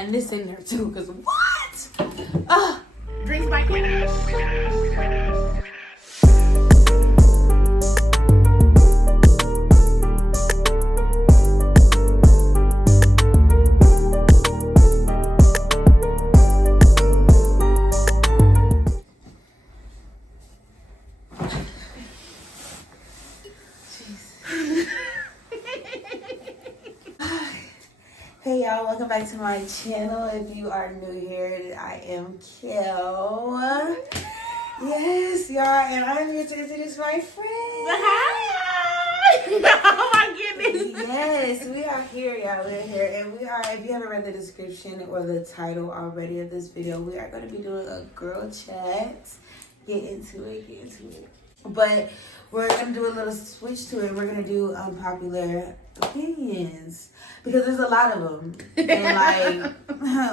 adding this in there too, because what? Drinks by Kaylyne. Hey y'all, welcome back to my channel. If you are new here, I am Kel. Yes, y'all, and I'm here to introduce my friend. Hi! Oh my goodness. Yes, we are here, y'all. We're here, and we are, if you haven't read the description or the title already of this video, we are going to be doing a girl chat. Get into it. But we're going to do a little switch to it. We're going to do unpopular opinions. Because there's a lot of them. And like,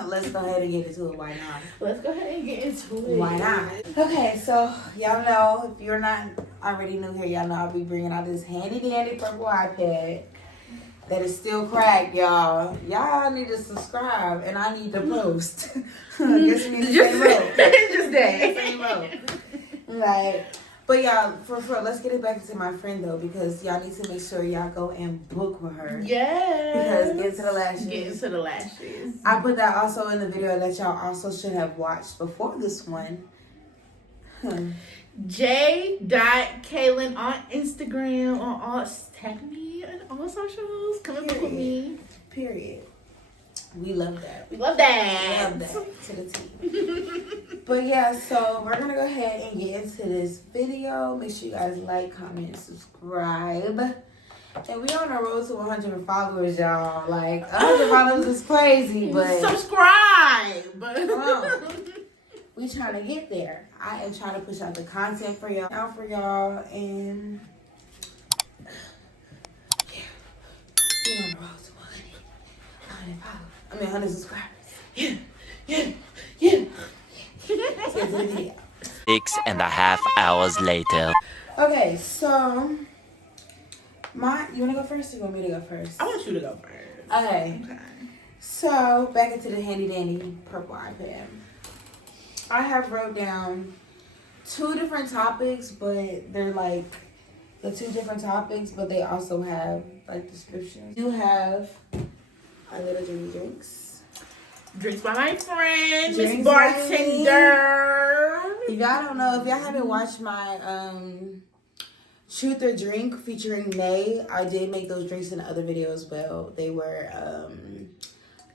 let's go ahead and get into it. Why not? Let's go ahead and get into it. Why not? Okay, so y'all know, if you're not already new here, y'all know I'll be bringing out this handy dandy purple iPad that is still cracked, y'all. Y'all need to subscribe and I need to post. I guess we need the same road. Just that. Same road. Like, but y'all, for let's get it back into my friend though, because y'all need to make sure y'all go and book with her. Yes. Because get into the lashes. Get into the lashes. I put that also in the video that y'all also should have watched before this one. J.Kaylyne on Instagram, on all, tag me on all socials. Come and book with me. Period. We love that. We love that. We love that to the T. But yeah, so we're gonna go ahead and get into this video. Make sure you guys like, comment, subscribe. And we on the road to 100 followers, y'all. Like 100 followers is crazy, but subscribe. We trying to get there. I am trying to push out the content for y'all, and yeah, we on the road to 100 followers. 100 subscribers. Yeah. 6.5 hours later. Okay, so you wanna go first or you want me to go first? I want you to go first. Okay. So back into the handy dandy purple iPad. I have wrote down 2 different topics, but they're like the 2 different topics, but they also have like descriptions. You have our little drinks. Drinks by my friend, Drinks Miss Bartender. If y'all don't know, if y'all haven't watched my Truth or Drink featuring May, I did make those drinks in the other video as well. They were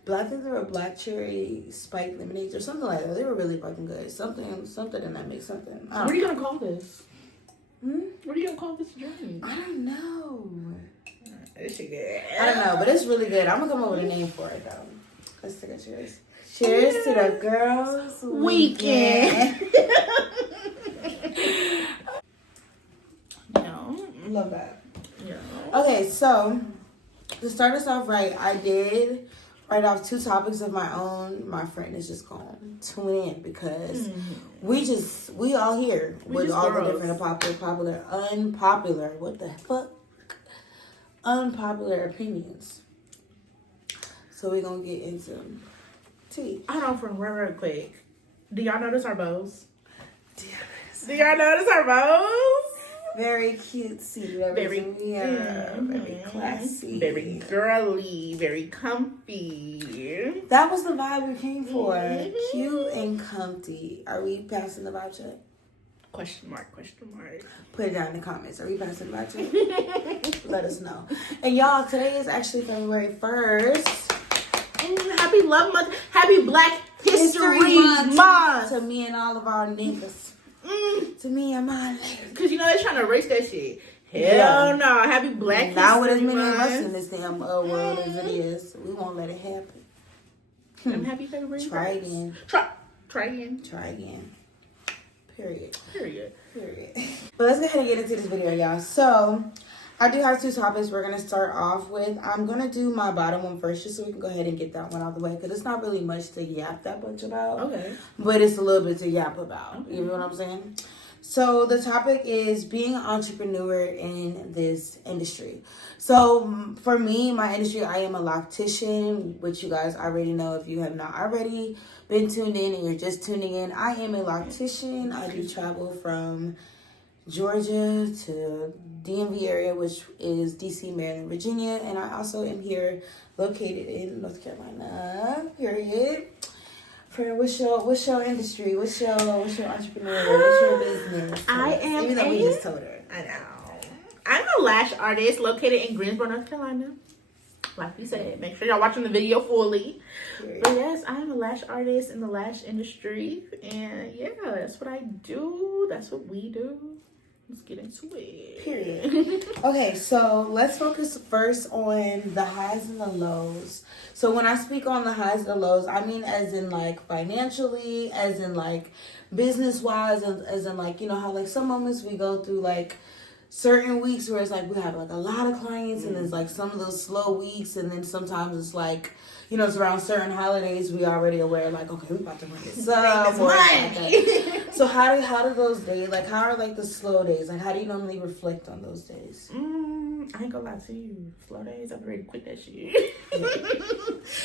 I think they were black cherry spiked lemonades or something like that. They were really fucking good. Something in that makes something. What are you gonna call this? What are you gonna call this drink? I don't know. Is she good? I don't know, but it's really good. I'm gonna come up with a name for it though. Let's take a cheers. Cheers to the girls' weekend. Love that. Yeah. Okay, so to start us off right, I did write off 2 topics of my own. My friend is just going to tune in because we all here with all girls. The different popular, unpopular, what the fuck? Unpopular opinions. So we're going to get into tea. I don't know, from real quick. Do y'all notice our bows? Do y'all notice our bows? Very cutesy. Very classy. Very girly. Very comfy. That was the vibe we came for. Cute and comfy. Are we passing the vibe check? Question mark. Put it down in the comments. Are we passing the vibe check? Let us know. And y'all, today is actually February 1st. Happy Love Month. Happy Black History Month. To me and all of our niggas. To me and my niggas. Because you know they're trying to erase that shit. Hell no. Happy Black History Month. Not with as many of us in this damn world as it is. We won't let it happen. And happy February 1st. Try again. Try again. Period. But let's go ahead and get into this video, y'all. So I do have 2 topics we're going to start off with. I'm going to do my bottom one first just so we can go ahead and get that one out of the way. Because it's not really much to yap that much about. Okay. But it's a little bit to yap about. Okay. You know what I'm saying? So the topic is being an entrepreneur in this industry. So for me, my industry, I am a loctician, which you guys already know if you have not already been tuned in and you're just tuning in. I am a loctician. I do travel from Georgia to DMV area, which is DC, Maryland, Virginia, and I also am here located in North Carolina. Period. Friend, what's your industry? What's your entrepreneur? What's your business? I am even though we just told her. I know. I'm a lash artist located in Greensboro, North Carolina. Like we said, make sure y'all watching the video fully. Period. But yes, I'm a lash artist in the lash industry, and yeah, that's what I do. That's what we do. Let's get into it. Period. Okay, so let's focus first on the highs and the lows. So when I speak on the highs and the lows, I mean as in like financially, as in like business wise, as in like, you know how like some moments we go through like certain weeks where it's like we have like a lot of clients and there's like some of those slow weeks, and then sometimes it's like, you know, it's around certain holidays we already aware like, okay, we about to run this up or like so how do those days, like how are like the slow days, like how do you normally reflect on those days? I ain't gonna lie to you, slow days I'm ready to quit that shit.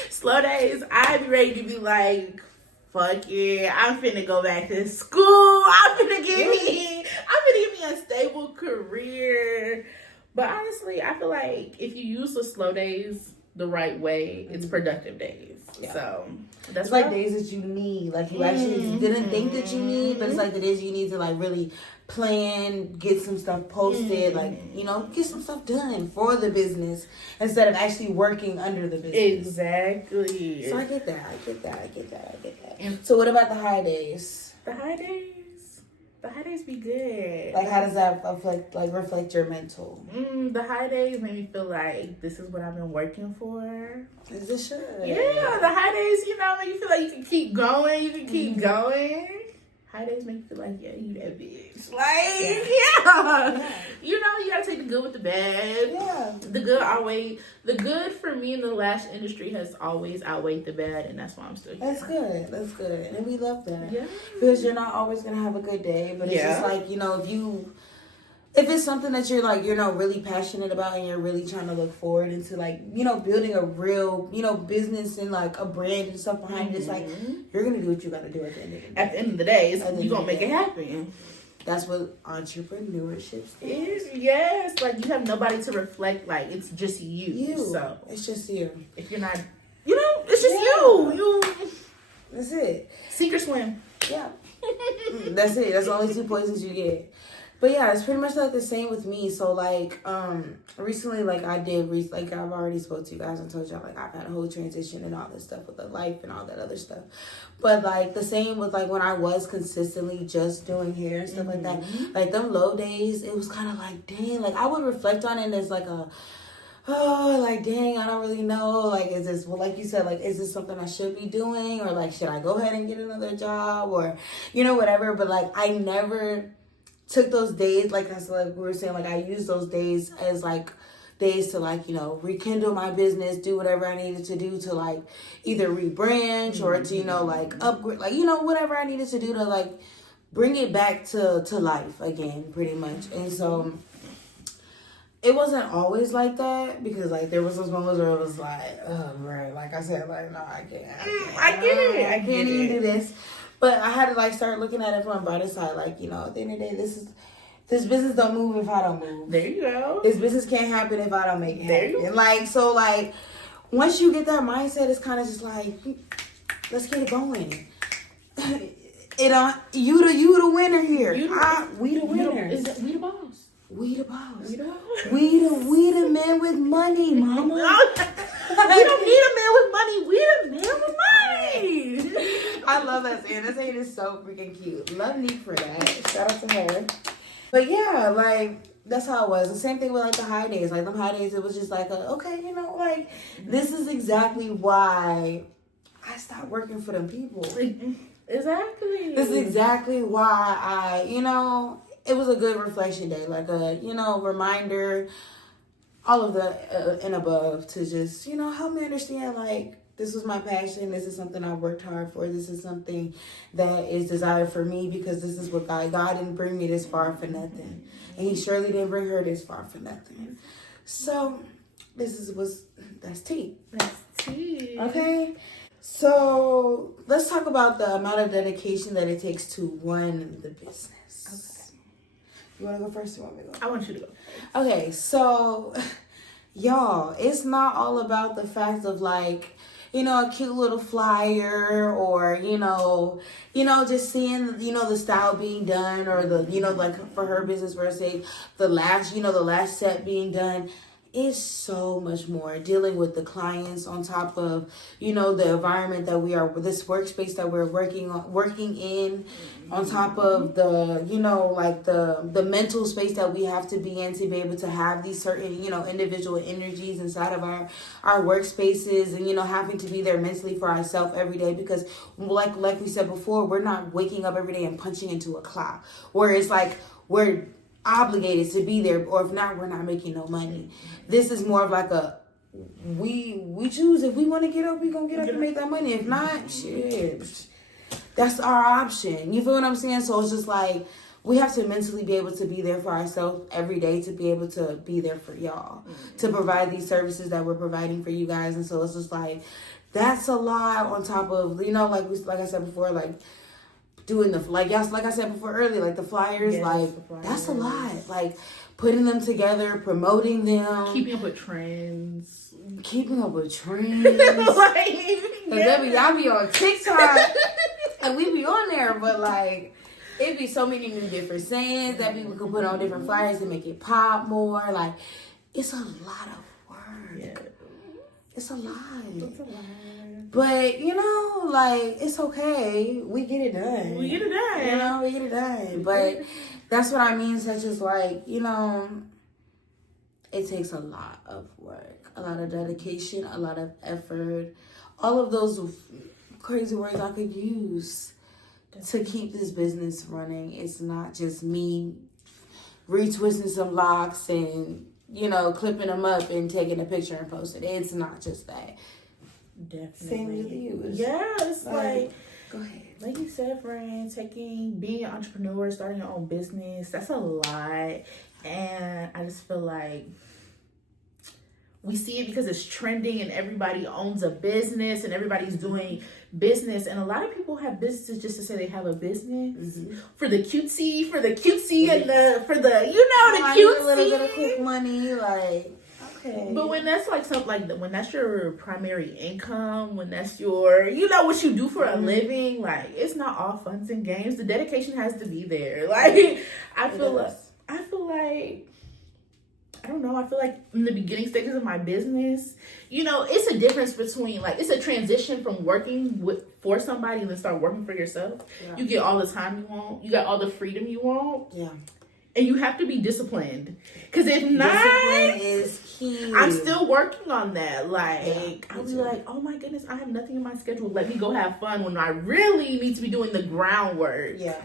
Slow days I be ready to be like, fuck yeah, I'm finna go back to school. I'm finna give me a stable career. But honestly, I feel like if you use the slow days the right way, it's productive days. Yeah. So that's it's like days that you need, like you actually didn't think that you need, but it's like the days you need to like really plan, get some stuff posted, like, you know, get some stuff done for the business instead of actually working under the business. Exactly. So I get that. And so what about the high days? The high days be good. Like how does that reflect your mental? The high days make me feel like this is what I've been working for. Is it sure? Yeah, the high days, you know, make you feel like you can keep going. You can keep going. High days make you feel like, yeah, you that bitch. Like, yeah. You know, you gotta take the good with the bad. Yeah. The good for me in the lash industry has always outweighed the bad, and that's why I'm still here. That's good. And we love that. Yeah. Because you're not always gonna have a good day, but it's just like, you know, if it's something that you're like, you know, really passionate about and you're really trying to look forward into like, you know, building a real, you know, business and like a brand and stuff behind it, it's like, you're going to do what you got to do at the end of the day. At the end of the day, you're going to make it happen. That's what entrepreneurship is. Yes. Like you have nobody to reflect. Like it's just you. So it's just you. If you're not, you know, it's just you. That's it. Sink or swim. Yeah. That's it. That's the only 2 poisons you get. But yeah, it's pretty much like the same with me. So like, recently, like I've already spoke to you guys and told y'all like I've had a whole transition and all this stuff with the life and all that other stuff. But like the same with like when I was consistently just doing hair and stuff like that, like them low days, it was kind of like, dang, like I would reflect on it as like like, dang, I don't really know. Like, is this, well, like you said, like, is this something I should be doing? Or like, should I go ahead and get another job? Or, you know, whatever. But like, I never took those days, like I said, like we were saying, like I used those days as like days to like, you know, rekindle my business, do whatever I needed to do to like either rebranch or to, you know, like upgrade, like, you know, whatever I needed to do to like bring it back to life again, pretty much. And so it wasn't always like that because like there was those moments where it was like, oh, right, like I said, like, no, I can't I can't even do this. But I had to like start looking at it from a brighter side. Like, you know, at the end of the day, this business don't move if I don't move. There you go. This business can't happen if I don't make it happen. And like, so like, once you get that mindset, it's kind of just like, let's get it going. You the winner here. We the winners. We the boss. We the boss. We the men with money, mama. We don't need a man with money. We the man with money. I love that saying. That saying is so freaking cute. Love Nick for that. Shout out to her. But yeah, like that's how it was. The same thing with like the high days. Like them high days, it was just like, okay, you know, like this is exactly why I stopped working for them people. Exactly. This is exactly why I, you know, it was a good reflection day, like a, you know, reminder, all of the and above to just, you know, help me understand like This was my passion. This is something I worked hard for. This is something that is desired for me because this is what God didn't bring me this far for nothing. And he surely didn't bring her this far for nothing. So that's tea. That's tea. Okay. So let's talk about the amount of dedication that it takes to run the business. Okay. You want to go first or you want me to go? I want you to go. Okay, so y'all, it's not all about the fact of like, you know, a cute little flyer or, you know, just seeing, you know, the style being done or the, you know, like for her business where say the last set being done. It's so much more dealing with the clients on top of, you know, the environment that we are, this workspace that we're working in, on top of the, you know, like the mental space that we have to be in to be able to have these certain, you know, individual energies inside of our workspaces and, you know, having to be there mentally for ourselves every day because like we said before, we're not waking up every day and punching into a clock where it's like we're obligated to be there, or if not, we're not making no money. This is more of like a we choose if we want to get up, we gonna get up and make that money. If not, shit, that's our option. You feel what I'm saying? So it's just like we have to mentally be able to be there for ourselves every day to be able to be there for y'all, to provide these services that we're providing for you guys. And so it's just like that's a lot on top of, you know, like I said before, like doing the, like I said before earlier, like the flyers, yes, that's a lot. Like putting them together, promoting them, keeping up with trends. Like, yeah. Baby, y'all be on TikTok and we be on there, but like it be so many new different sayings that people can put on different flyers to make it pop more. Like it's a lot of work. Yeah. It's a lot. It's a lot. But, you know, like, it's okay. We get it done. We get it done. You know, we get it done. But that's what I mean, such as, like, you know, it takes a lot of work, a lot of dedication, a lot of effort. All of those crazy words I could use to keep this business running. It's not just me retwisting some locks and, you know, clipping them up and taking a picture and posting it. It's not just that. Definitely. Same with you. Yeah, it's like go ahead. Like you said, friend, being an entrepreneur, starting your own business, that's a lot. And I just feel like we see it because it's trending and everybody owns a business and everybody's doing business. And a lot of people have businesses just to say they have a business for the cutesy and for the, you know, the cutesy. A little bit of quick money, like. Okay. But when that's like something like when that's your primary income, when that's your, you know, what you do for a living, like it's not all fun and games. The dedication has to be there. Like I feel like I don't know. I feel like in the beginning stages of my business, you know, it's a difference between like it's a transition from working for somebody and then start working for yourself. Yeah. You get all the time you want. You got all the freedom you want. Yeah. And you have to be disciplined. Because if not, discipline is key. I'm still working on that. Like, I'll be like, oh my goodness, I have nothing in my schedule. Let me go have fun when I really need to be doing the groundwork. Yeah.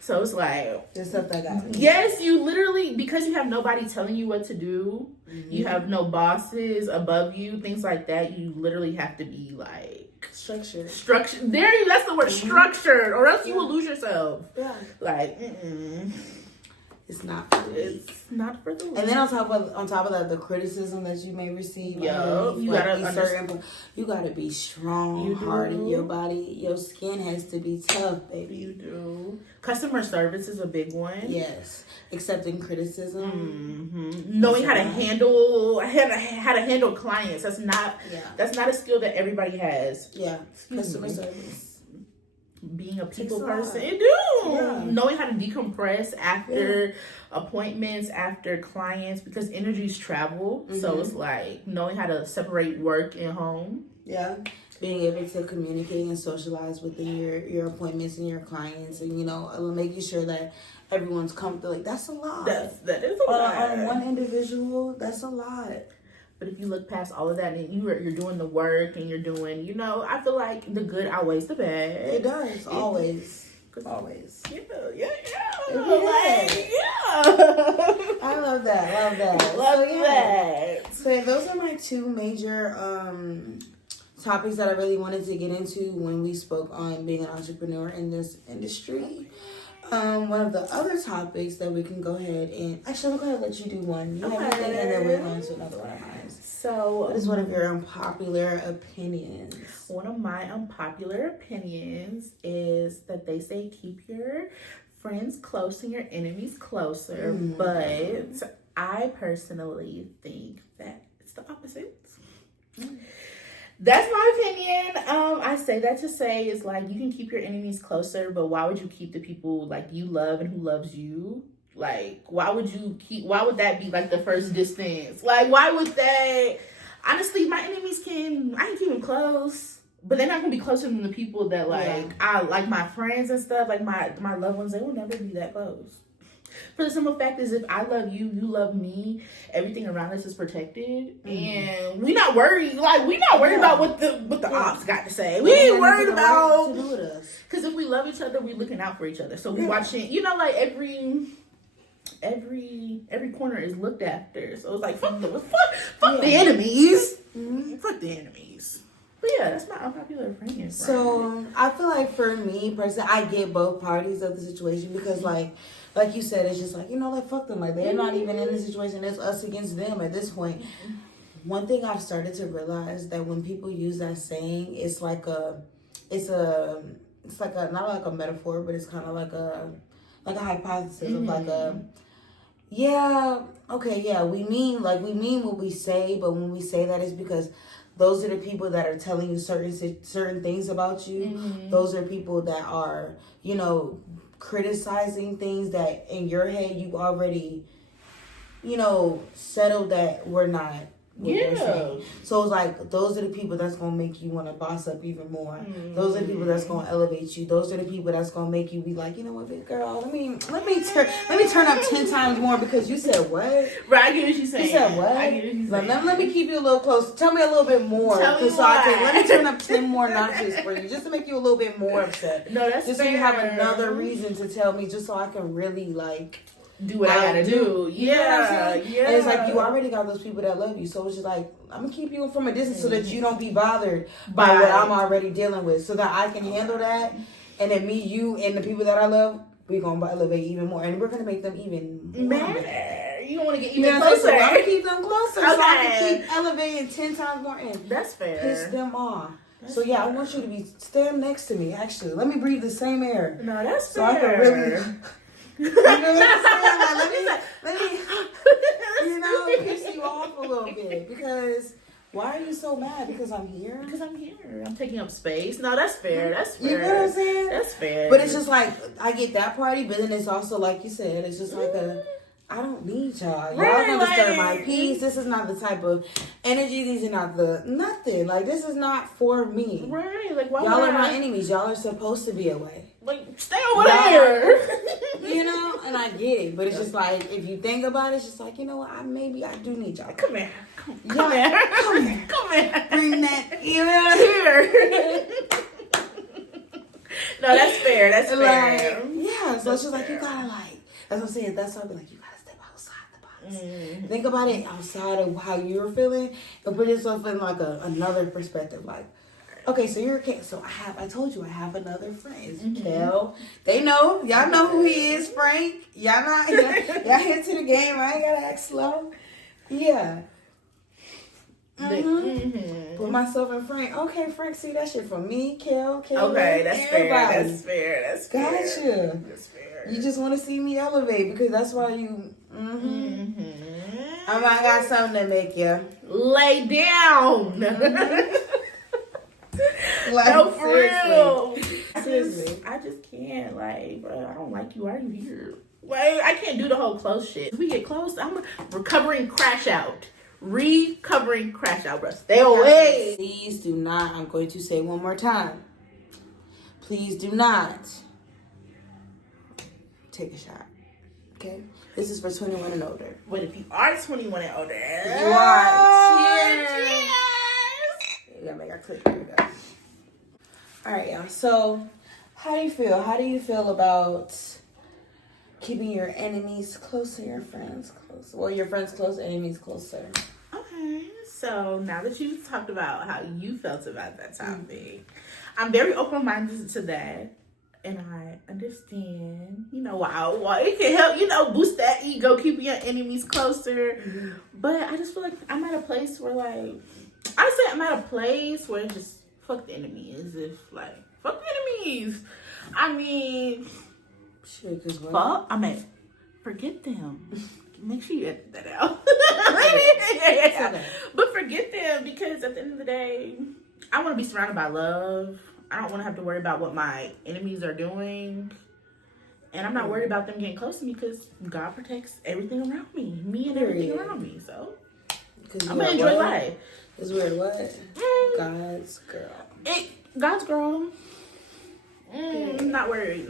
So it's like, the stuff that got me. Yes, you literally, because you have nobody telling you what to do, you have no bosses above you, things like that, you literally have to be like, structured. That's the word, structured, or else you will lose yourself. Yeah. Like, It's not for it's not for the And then on top of that, the criticism that you may receive. Yo, you gotta be strong, hearted. Your body, your skin has to be tough, baby. You do. Customer service is a big one. Yes, accepting criticism. Knowing how to handle clients. That's not a skill that everybody has. Yeah, customer service. Being a people person, it do. Yeah. Knowing how to decompress after appointments, after clients, because energies travel. So it's like knowing how to separate work and home. Yeah. Being able to communicate and socialize within your appointments and your clients, and you know, making sure that everyone's comfortable. Like that's a lot. That is a lot. On one individual, that's a lot. But if you look past all of that and you're doing the work and you're doing, you know, I feel like the good outweighs the bad. It does. Always. Always. Yeah. I love that. Love that. So those are my two major topics that I really wanted to get into when we spoke on being an entrepreneur in this industry. One of the other topics that we can go ahead and actually, I'm going to let you do one. You have anything, and then we're going to another one of mine. So, what is one of your unpopular opinions? One of my unpopular opinions is that they say keep your friends close and your enemies closer, but I personally think that it's the opposite. That's my opinion. I say that to say is like you can keep your enemies closer, but why would you keep the people like you love and who loves you? Like, why would that be like the first distance? Like, why would they? Honestly, my enemies I can keep them close, but they're not gonna be closer than the people that I like my friends and stuff, like my loved ones. They will never be that close. For the simple fact is, if I love you, you love me, everything around us is protected, and we not worried. Like, we not worried about what the ops got to say. We ain't worried about, because if we love each other, we looking out for each other. So we watching, like every corner is looked after. So it's like fuck the enemies. Fuck the enemies. But yeah, that's my unpopular opinion. So I feel like for me personally, I get both parties of the situation because like you said, it's just like, like fuck them. Like they're not even in the situation. It's us against them at this point. One thing I've started to realize that when people use that saying, it's like not like a metaphor, but it's kind of like a hypothesis of like we mean what we say, but when we say that, it's because those are the people that are telling you certain things about you. Those are people that are, criticizing things that in your head you already, settled that we're not. So it's like those are the people that's gonna make you want to boss up even more. Those are the people that's gonna elevate you. Those are the people that's gonna make you be like, you know what, big girl, let me turn up 10 times more because you said what? Right, I get what you're saying. You said what? I get what you're saying. Let me keep you a little close. Tell me a little bit more. Let me turn up 10 more notches for you, just to make you a little bit more upset. No, that's just fair. So you have another reason to tell me, just so I can really do what I gotta do. Yeah. And it's like you already got those people that love you, so it's just like I'm gonna keep you from a distance so that you don't be bothered by what I'm already dealing with, so that I can handle that. And then me, you, and the people that I love, we're gonna elevate even more, and we're gonna make them even more mad. You don't want to get even closer. So I'm gonna keep them closer, so I can keep elevating 10 times more. And that's fair. Piss them off. So yeah, I want you to stand next to me. Actually, let me breathe the same air. No, that's so fair. I can really. You know what I'm saying? Like, let me piss you off a little bit, because why are you so mad? Because I'm here? Because I'm here. I'm taking up space. No, that's fair. That's fair. You know what I'm saying? That's fair. But it's just like, I get that party, but then it's also, like you said, it's just like I don't need y'all. Y'all gonna disturb my peace. This is not the type of energy. These are not nothing. Like, this is not for me. Right. Like, why y'all are my enemies. Y'all are supposed to be away. Like, stay over there. And I get it. But it's just like, if you think about it, it's just like, you know what? Maybe I do need y'all. Come here. Come here. Bring that here. No, that's fair. That's fair. Yeah. So it's just like, you gotta that's what I'm saying. That's why I be like, you gotta step outside the box. Think about it outside of how you're feeling and put yourself in like another perspective. Like, okay, so you're a kid. So I told you I have another friend. Kel. They know. Y'all know who he is, Frank. Y'all hit to the game. I ain't gotta act slow. Yeah. Put myself in Frank. Okay, Frank, see that shit from me, Kel. Okay, that's everybody. fair. That's fair. Gotcha. That's fair. You just want to see me elevate because that's why you. I got something to make you lay down. No, for real. Seriously. I just can't. Like, bro, I don't like you. Why are you here? Like, I can't do the whole close shit. If we get close, I'm recovering crash out. Bro. Stay away. Please do not. I'm going to say one more time. Please do not take a shot. Okay? This is for 21 and older. But if you are 21 and older, you are. Cheers. You gotta make our clip. Here we go. All right, y'all. So, how do you feel? How do you feel about keeping your enemies close to your friends close? Well, your friends close, enemies closer. Okay, So now that you've talked about how you felt about that topic, I'm very open-minded to that. And I understand, why it can help, boost that ego, keep your enemies closer. Mm-hmm. But I just feel like I'm at a place where, it's just fuck the enemies. Fuck the enemies. I mean, shit, cause forget them. Make sure you edit that out. Okay. But forget them, because at the end of the day, I want to be surrounded by love. I don't want to have to worry about what my enemies are doing. And I'm not worried about them getting close to me, because God protects everything around me. Me and everything around me. So I'm going to enjoy life. It's weird, what? God's girl. God's girl. Not worried.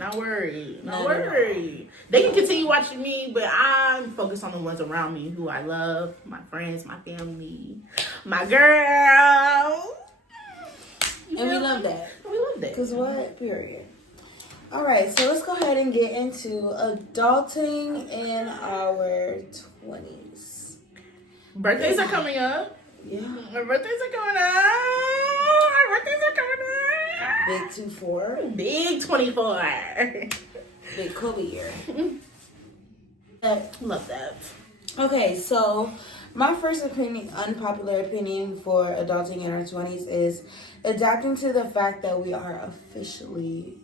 They can continue watching me, but I'm focused on the ones around me who I love. My friends, my family, my girl. And we love that. Because what? Period. All right, so let's go ahead and get into adulting in our 20s. Birthdays are coming up. Yeah. Our birthdays are coming up. Big 24. Big 24. Big Kobe year. Love that. Okay, so my first unpopular opinion for adulting in our 20s is adapting to the fact that we are officially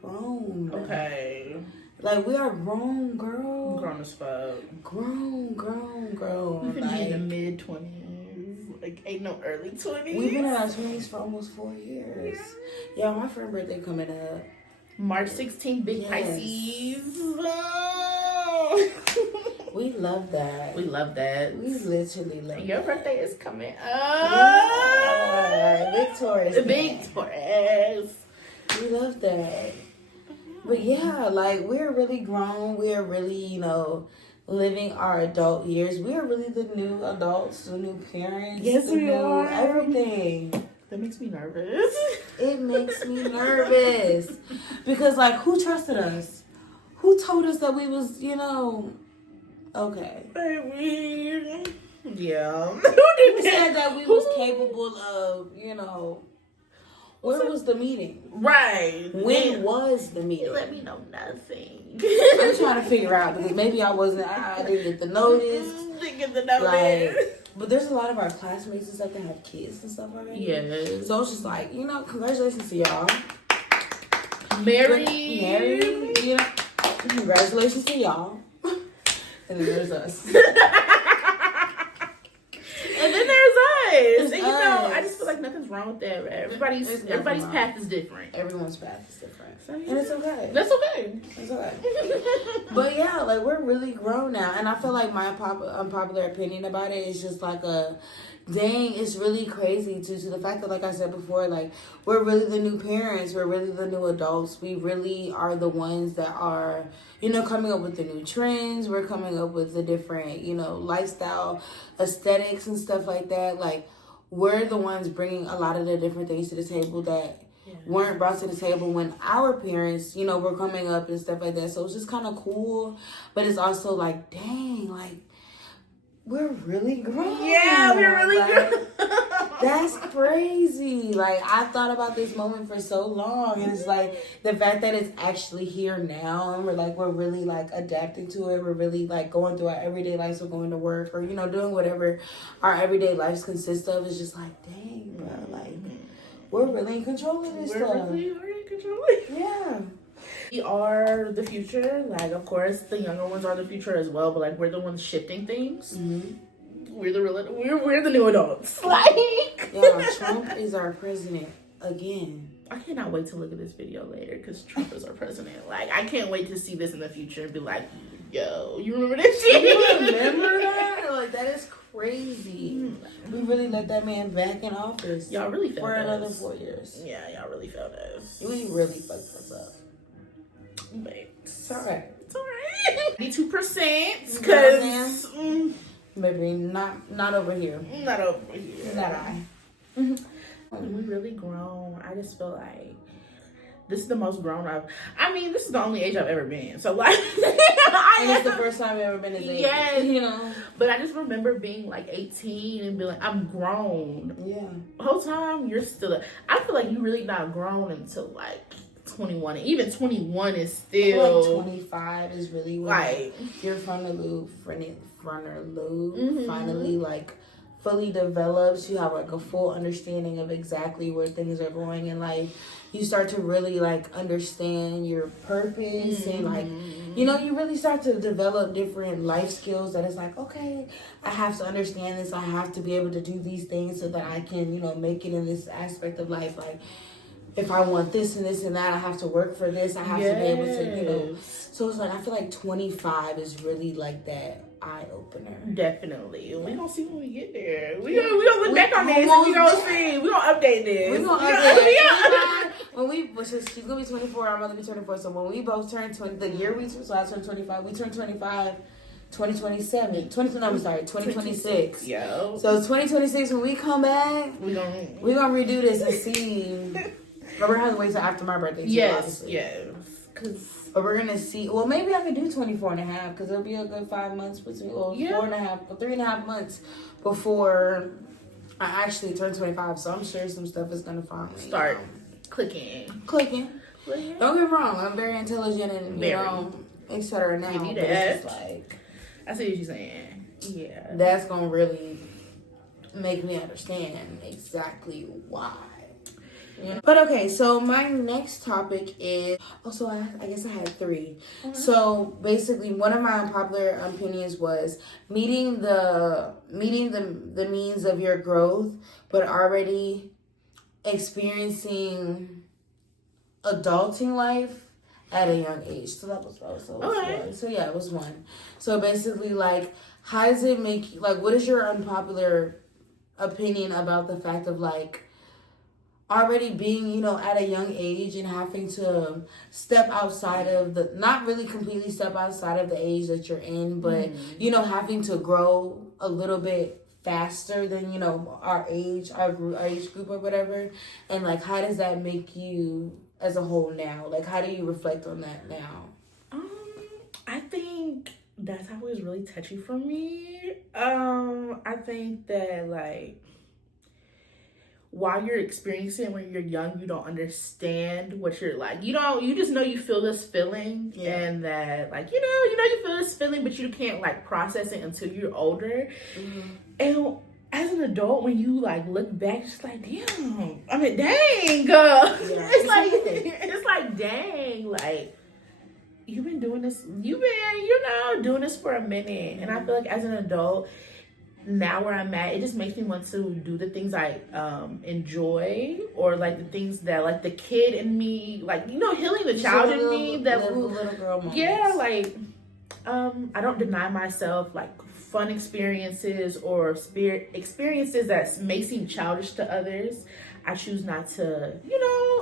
grown. Okay. Like, we are grown, girl. Grown as fuck. Grown. We've been in the mid-20s. Ain't no early 20s. We've been in our 20s for almost 4 years. Yeah, my friend's birthday coming up. March 16th, big Pisces. We love that. We literally love that. Your birthday is coming up. Big Taurus. Big Taurus. We love that. But yeah, we're really grown. We're really, living our adult years. We are really the new adults, the new parents. Yes, we are. Everything. That makes me nervous. It makes me nervous. Because, who trusted us? Who told us that we was, okay. Baby. Yeah. Who said that we was capable of, where was the meeting? Right. When was the meeting? You let me know nothing. I'm trying to figure out, because maybe I didn't get the notice. Didn't get the notice. But there's a lot of our classmates and stuff that have kids and stuff already. Yes. So it's just congratulations to y'all. Married. Congratulations to y'all. And then there's us. And then there's us. And I just feel like nothing's wrong with that. Right? Everybody's path is different. Everyone's path is different. So, yeah. And it's okay. That's okay. It's okay. But yeah, we're really grown now. And I feel like my unpopular opinion about it is just dang, it's really crazy to the fact that, like I said before, we're really the new parents. We're really the new adults. We really are the ones that are, coming up with the new trends. We're coming up with the different, lifestyle aesthetics and stuff like that. We're the ones bringing a lot of the different things to the table that weren't brought to the table when our parents, were coming up and stuff like that. So it's just kind of cool. But it's also dang, we're really grown. Yeah, we're really grown. That's crazy. I thought about this moment for so long. And it's the fact that it's actually here now. And we're really adapting to it. We're really going through our everyday lives. We're going to work or, doing whatever our everyday lives consist of. It's just dang, bro. We're really in control of this stuff. We're in control. Yeah. We are the future. Of course, the younger ones are the future as well. But we're the ones shifting things. Mm-hmm. We're the new adults. Yeah, Trump is our president again. I cannot wait to look at this video later because Trump is our president. I can't wait to see this in the future and be yo, you remember this shit? You remember that? That is crazy. We really let that man back in office. Y'all really felt for us. Another 4 years. Yeah, y'all really felt us. We really fucked us up. But it's alright. 82%. Because maybe not over here. Not over here. Not I. We really grown. I just feel like this is the most grown up. I mean, this is the only age I've ever been. So And it's the first time I've ever been as age. Yes. You know? But I just remember being like 18 and being like, I'm grown. Yeah. The whole time you're still, I feel like you're really not grown until like 21. And even 21 is still. Like 25 is really when like your frontal lobe finally like fully develops. You have like a full understanding of exactly where things are going in life. You start to really like understand your purpose and like, you know, you really start to develop different life skills that it's like, okay, I have to understand this. I have to be able to do these things so that I can, you know, make it in this aspect of life. Like, if I want this and this and that, I have to work for this. I have to be able to, you know. So it's like, I feel like 25 is really like that eye opener. Definitely. We're going to see when we get there. We're going to look back on this and we're going to see. We're going to update this. We're going to update it. She's going to be 24. I'm going to be 24. So when we both turn 20, the year we turn, so I turn 25, we turn 25. 2027, 2026. Yo. So 2026, when we come back, we're gonna redo this and see. But we're gonna have to wait till after my birthday. Too, yes. But we're gonna see. Well, maybe I can do 24 and a half because it'll be a good 5 months between, 3.5 months before I actually turn 25. So I'm sure some stuff is gonna finally start clicking. Don't get me wrong. I'm very intelligent and you know, etc. Now, but it's just like. I see what you're saying. Yeah. That's going to really make me understand exactly why. You know? But okay, so my next topic is... Also, I guess I had 3. Mm-hmm. So basically, one of my unpopular opinions was meeting the means of your growth, but already experiencing adulting life at a young age. So that was one. So yeah, it was one. So basically, like, how does it make you, like, what is your unpopular opinion about the fact of, like, already being, you know, at a young age and having to step outside of the, not really completely step outside of the age that you're in, but, you know, having to grow a little bit faster than, you know, our age group or whatever. And, like, how does that make you as a whole now? Like, how do you reflect on that now? I think that's always really touchy for me. I think that, like, while you're experiencing it when you're young, you don't understand what you're like. You just know you feel this feeling, and that, like, you know you feel this feeling, but you can't, like, process it until you're older. And as an adult, when you, like, look back, it's like, damn. I mean, dang. It's like, dang, like, you've been doing this. You've been, doing this for a minute. And I feel like as an adult, now where I'm at, it just makes me want to do the things I enjoy, or, like, the things that, like, the kid in me, like, you know, healing the child in me. That little girl moments. Yeah, like, I don't deny myself, like, fun experiences or experiences that may seem childish to others. I choose not to,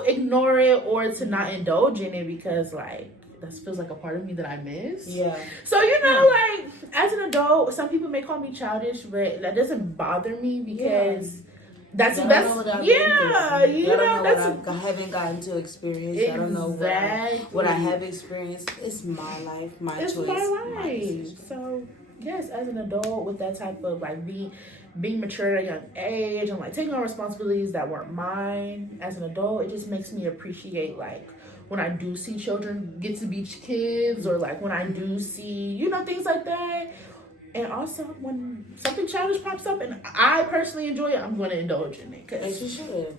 ignore it or to not indulge in it, because, like, that feels like a part of me that I miss. Yeah. So, like, as an adult, some people may call me childish, but that doesn't bother me, because I haven't gotten to experience. Exactly. I don't know what I have experienced. It's my life, my choice. My life. So, yes, as an adult with that type of, like, being mature at a young age and, like, taking on responsibilities that weren't mine as an adult, it just makes me appreciate, like, when I do see children get to be kids, or, like, when I do see, things like that. And also, when something childish pops up and I personally enjoy it, I'm going to indulge in it. As you should.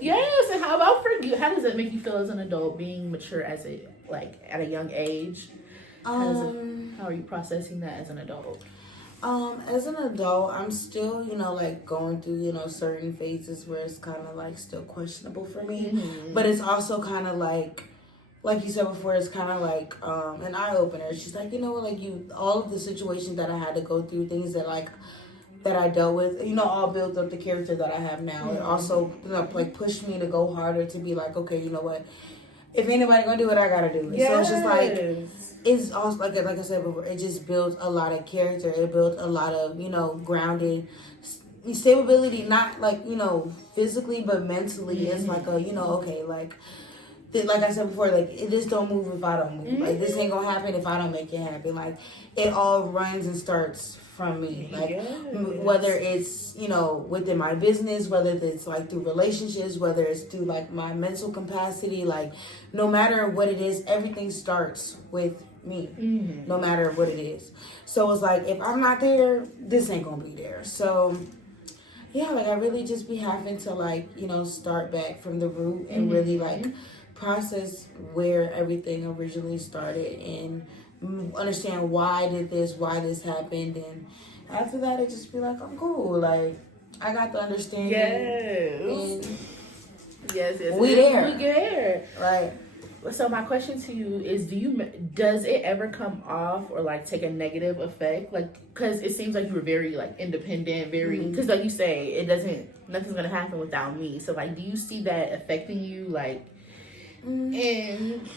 Yes, and how about for you? How does it make you feel as an adult, being mature at a young age? How are you processing that as an adult? As an adult, I'm still, like, going through, certain phases where it's kind of, like, still questionable for me. Mm-hmm. But it's also kind of like you said before, it's kind of like an eye-opener. It's just like, all of the situations that I had to go through, things that, like, that I dealt with, all built up the character that I have now. Mm-hmm. It also, like, pushed me to go harder, to be like, okay, you know what? If anybody gonna do it, I gotta do it. Yes. So it's just like, it's also, like I said before, it just builds a lot of character. It built a lot of, grounded stability, not, like, physically, but mentally. Mm-hmm. It's like okay, like, like I said before, like it just don't move if I don't move. Like this ain't gonna happen if I don't make it happen. Like it all runs and starts from me. Like whether it's, you know, within my business, whether it's like through relationships, whether it's through like my mental capacity, like no matter what it is, everything starts with me. No matter what it is. So it's like if I'm not there, this ain't gonna be there. So yeah, like I really just be having to like, you know, start back from the root and really like process where everything originally started and understand why this happened, and after that it just be like, I'm cool, like I got the understanding. Yes, we there, right? So my question to you is, does it ever come off or like take a negative effect, like because it seems like you were very like independent, very because like you say nothing's gonna happen without me, so like do you see that affecting you like and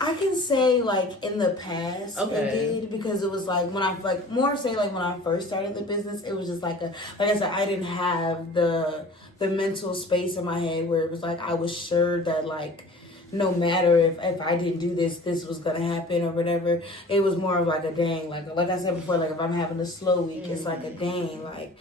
I can say like in the past it did, because it was like when I like more say like when I first started the business, it was just like I said, I didn't have the mental space in my head where it was like I was sure that like no matter if I didn't do this was gonna happen or whatever. It was more of like a dang, like I said before, like if I'm having a slow week, it's like a dang, like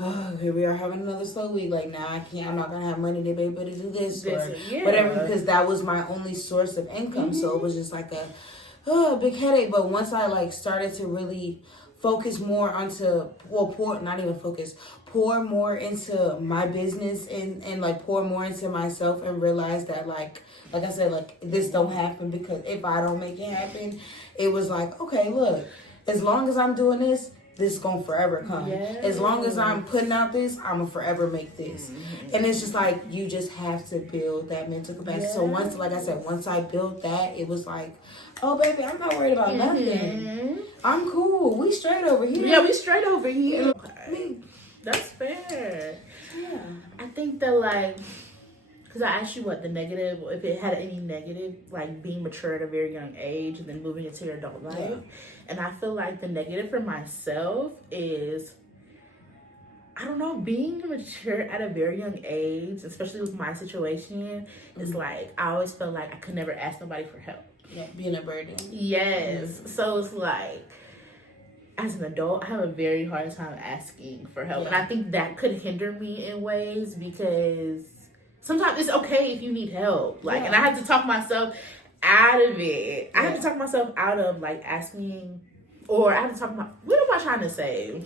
oh, here we are having another slow week. Like now I'm not gonna have money to be able to do this or whatever, because that was my only source of income. So it was just like a big headache. But once I like started to really focus more onto pour more into my business and like pour more into myself and realize that like I said, like this don't happen because if I don't make it happen, it was like, okay, look, as long as I'm doing this is gonna forever come. As long as I'm putting out this, I'm gonna forever make this. And it's just like you just have to build that mental capacity. So once, like I said, once I built that, it was like, oh baby, I'm not worried about nothing. I'm cool. We straight over here. Yeah, we straight over here. Okay. That's fair. Yeah. I think that like, because I asked you what the negative, if it had any negative, like being mature at a very young age and then moving into your adult life. Yeah. And I feel like the negative for myself is, I don't know, being mature at a very young age, especially with my situation, is like, I always felt like I could never ask nobody for help. Yeah, being a burden. Yes. So it's like, as an adult, I have a very hard time asking for help. And I think that could hinder me in ways because sometimes it's okay if you need help. Like, and I have to talk myself out of it. I have to talk myself out of like asking, or I have to talk what am I trying to say?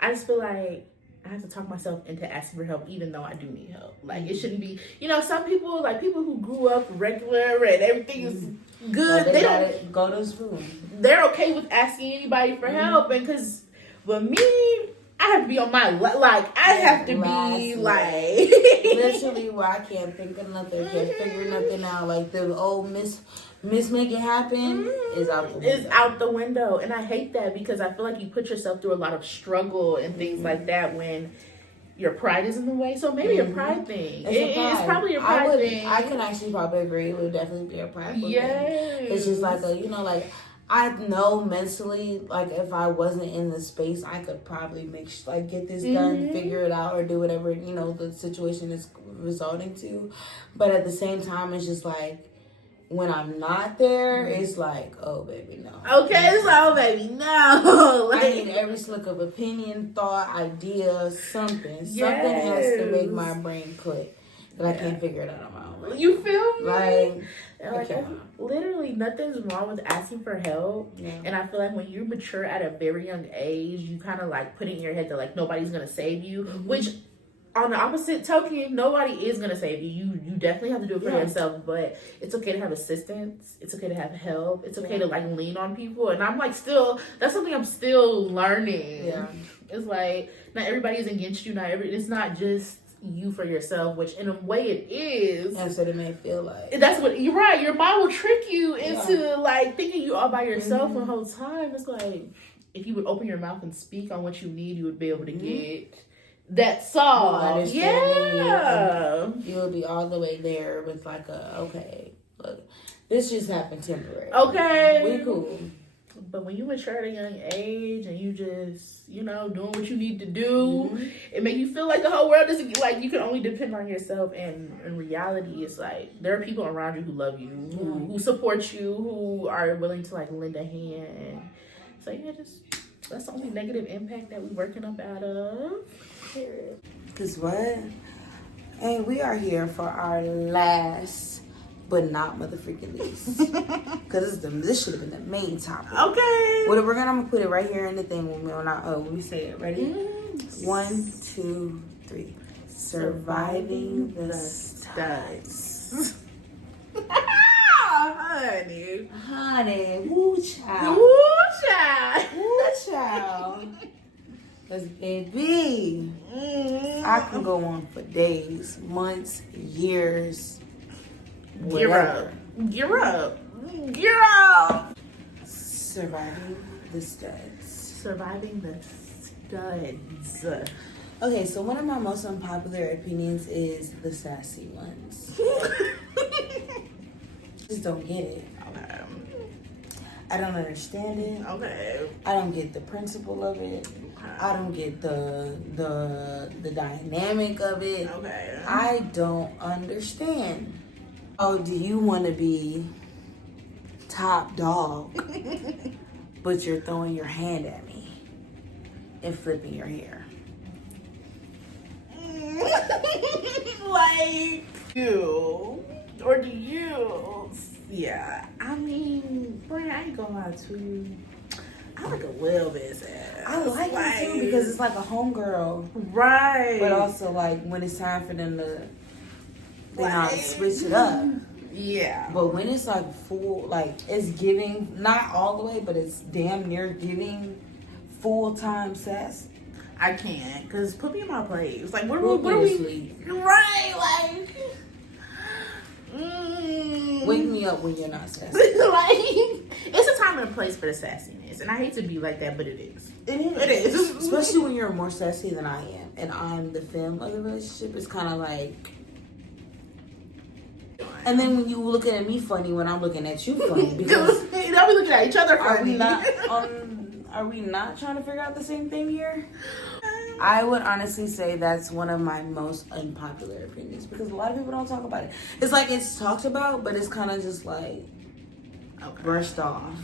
I just feel like I have to talk myself into asking for help, even though I do need help. Like, it shouldn't be, you know, some people, like people who grew up regular and everything is good, they don't go to school. They're okay with asking anybody for help. And because with me, I have to be on my like I have to be like literally where I can't think of nothing, can't figure nothing out. Like the old Miss Make It Happen is out the window. It's out the window, and I hate that because I feel like you put yourself through a lot of struggle and things like that when your pride is in the way. So maybe a pride thing. It's probably a pride thing. I can actually probably agree. It would definitely be a pride thing. It's just like like. I know mentally, like, if I wasn't in the space, I could probably get this done, figure it out, or do whatever, you know, the situation is resulting to. But at the same time, it's just like, when I'm not there, it's like, oh, baby, no. Okay, it's like, oh, baby, no. Like, I need every slick of opinion, thought, idea, something. Something has to make my brain click. But I can't figure it out on my own. Right? You feel me? Like literally nothing's wrong with asking for help. And I feel like when you mature at a very young age, you kind of like put it in your head that like nobody's gonna save you, which on the opposite token, nobody is gonna save you. You definitely have to do it for yourself, but it's okay to have assistance. It's okay to have help. It's okay to like lean on people. And I'm like that's something I'm still learning. It's like not everybody is against you. It's not just you for yourself, which in a way it is. That's what it may feel like. That's what you're right. Your mind will trick you into like thinking you all by yourself the whole time. It's like if you would open your mouth and speak on what you need, you would be able to get that solved. You would be all the way there with like okay, look, this just happened temporary. Okay, we cool. But when you mature at a young age and you just, you know, doing what you need to do, it make you feel like the whole world is like you can only depend on yourself. And in reality, it's like there are people around you who love you, who support you, who are willing to like lend a hand. So yeah, just that's the only negative impact that we're working up out of. Cause what? And we are here for our last but not motherfucking least. Cause this should have been the main topic. Okay. Whatever, I'm gonna put it right here in the thing when we say it. Ready? 1, 2, 3. Surviving the studs. Honey, woo child. Woo child. Woo child. Cause baby, I can go on for days, months, years. Gear up. Surviving the studs. Surviving the studs. Okay, so one of my most unpopular opinions is the sassy ones. Just don't get it. Okay. I don't understand it. Okay. I don't get the principle of it. I don't get the dynamic of it. Okay. I don't understand. Oh, do you want to be top dog, but you're throwing your hand at me and flipping your hair? Like you, or do you? Yeah, I mean, Brian, I ain't gonna lie to you. I like a little bit sad. I like it too because it's like a homegirl, right? But also like when it's time for them to, they know switch it up. Yeah. But when it's like full, like it's giving, not all the way, but it's damn near giving full-time sass. I can't, cause put me in my place. Like, what are We'll we? sleep. Right, like. Wake me up when you're not sassy. Like, it's a time and a place for the sassiness, and I hate to be like that, but it is. It is. Especially when you're more sassy than I am, and I'm the femme of the relationship. It's kind of like. And then when you looking at me funny when I'm looking at you funny, because you know we looking at each other funny. Are we not trying to figure out the same thing here? I would honestly say that's one of my most unpopular opinions because a lot of people don't talk about it. It's like it's talked about, but it's kind of just like brushed off.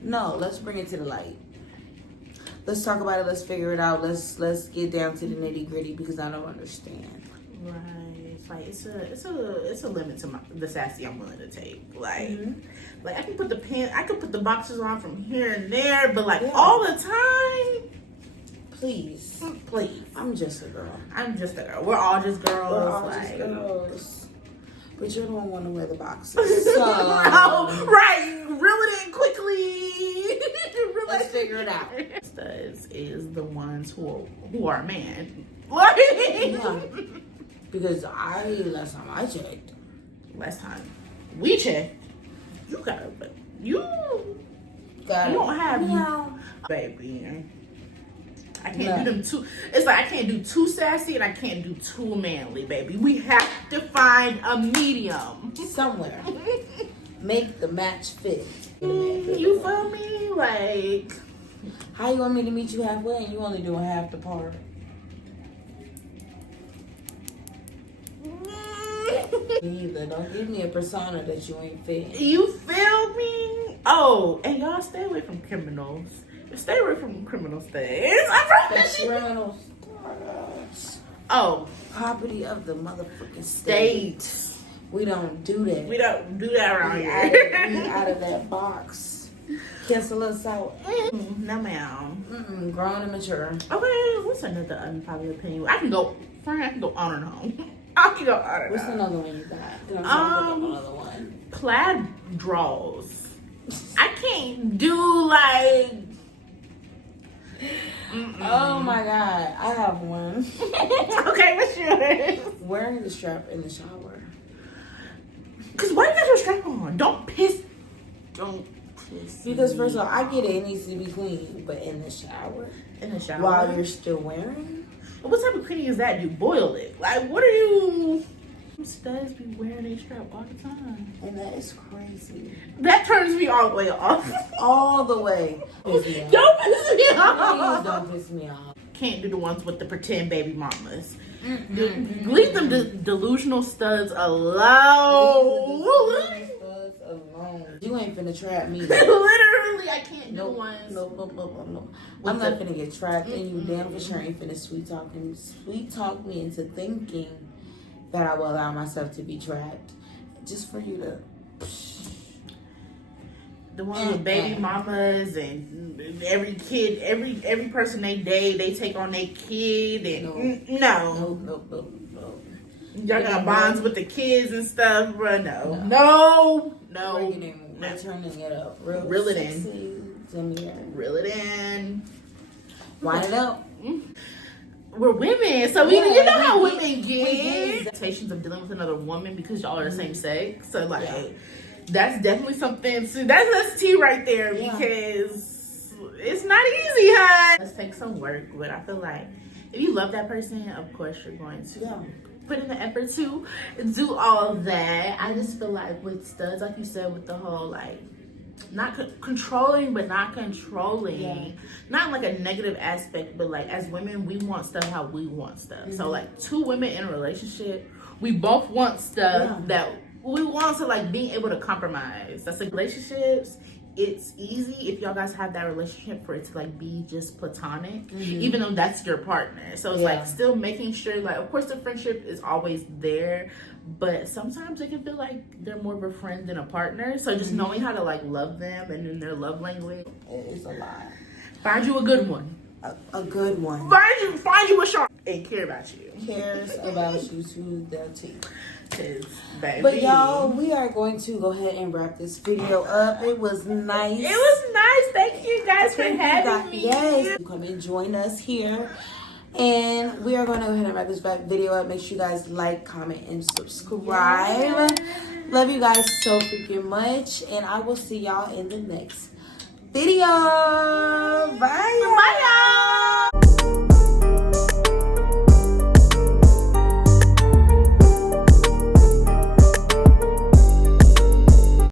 No, let's bring it to the light. Let's talk about it. Let's figure it out. Let's get down to the nitty gritty because I don't understand. Right. It's like it's a limit to the sassy I'm willing to take. Like like I can put the boxes on from here and there, but like all the time. Please. I'm just a girl. We're all just girls. We're all just girls. But you don't want to wear the boxes. So right. Reel it in quickly. Let's figure it out. Studs is the ones who are a man. Yeah. Because last time I checked. Last time we checked, you don't have baby. I can't do them too. It's like I can't do too sassy and I can't do too manly, baby. We have to find a medium somewhere. Make the match fit. You feel me? Like, how you want me to meet you halfway and you only doing half the part? Either don't give me a persona that you ain't fit. You feel me? Oh, and y'all stay away from criminals. Stay away from criminal things. I promise you. Criminals. Oh, property of the motherfucking state. We don't do that. We don't do that around here. We out of that box. Cancel us out. No, ma'am. Grown and mature. Okay, what's another unpopular opinion? I can go on and on. I can go on and on. What's another one you got? Another one. Plaid draws. I can't do like. Oh my god, I have one. Okay, what's yours? Wearing the strap in the shower. Cause why you got your strap on? Don't piss. Because first of all, I get it needs to be clean, but in the shower. While you're still wearing. What type of cleaning is that? You boil it. Like, what are you? Studs be wearing a strap all the time. And that is crazy. That turns me all the way off. All the way. Don't piss me off. Please don't piss me off. Can't do the ones with the pretend baby mamas. Leave them delusional studs alone. You ain't finna trap me. Literally, I can't do ones. No. I'm not finna get trapped, and you damn for sure ain't finna sweet talk me into thinking that I will allow myself to be trapped, just for you to. The ones with baby mamas and every kid, every person they date, they take on their kid and no. Y'all got bonds with the kids and stuff, bro. No. We're turning it up. Reel it in. Reel it in. Wind it up. We're women, so you know how women get expectations of dealing with another woman because y'all are the same sex. So like, that's definitely something. So that's tea right there because it's not easy, huh? Let's take some work, but I feel like if you love that person, of course you're going to put in the effort to do all of that. I just feel like with studs, like you said, with the whole like not controlling but not controlling, not like a negative aspect, but like as women we want stuff how we want stuff. So like two women in a relationship, we both want stuff that we want to like being able to compromise. That's like relationships. It's easy if y'all guys have that relationship for it to like be just platonic, even though that's your partner. So it's like still making sure, like, of course the friendship is always there, but sometimes it can feel like they're more of a friend than a partner. So just knowing how to like love them and in their love language is a lot. Find you a good one. A good one. Find you a shark and care about you. Cares about you to the T. Baby. But y'all, we are going to go ahead and wrap this video up. It was nice. It was nice. Thank you guys for having me. Yes, come and join us here. And we are going to go ahead and wrap this video up. Make sure you guys like, comment, and subscribe. Love you guys so freaking much. And I will see y'all in the next video. Bye. Bye, y'all.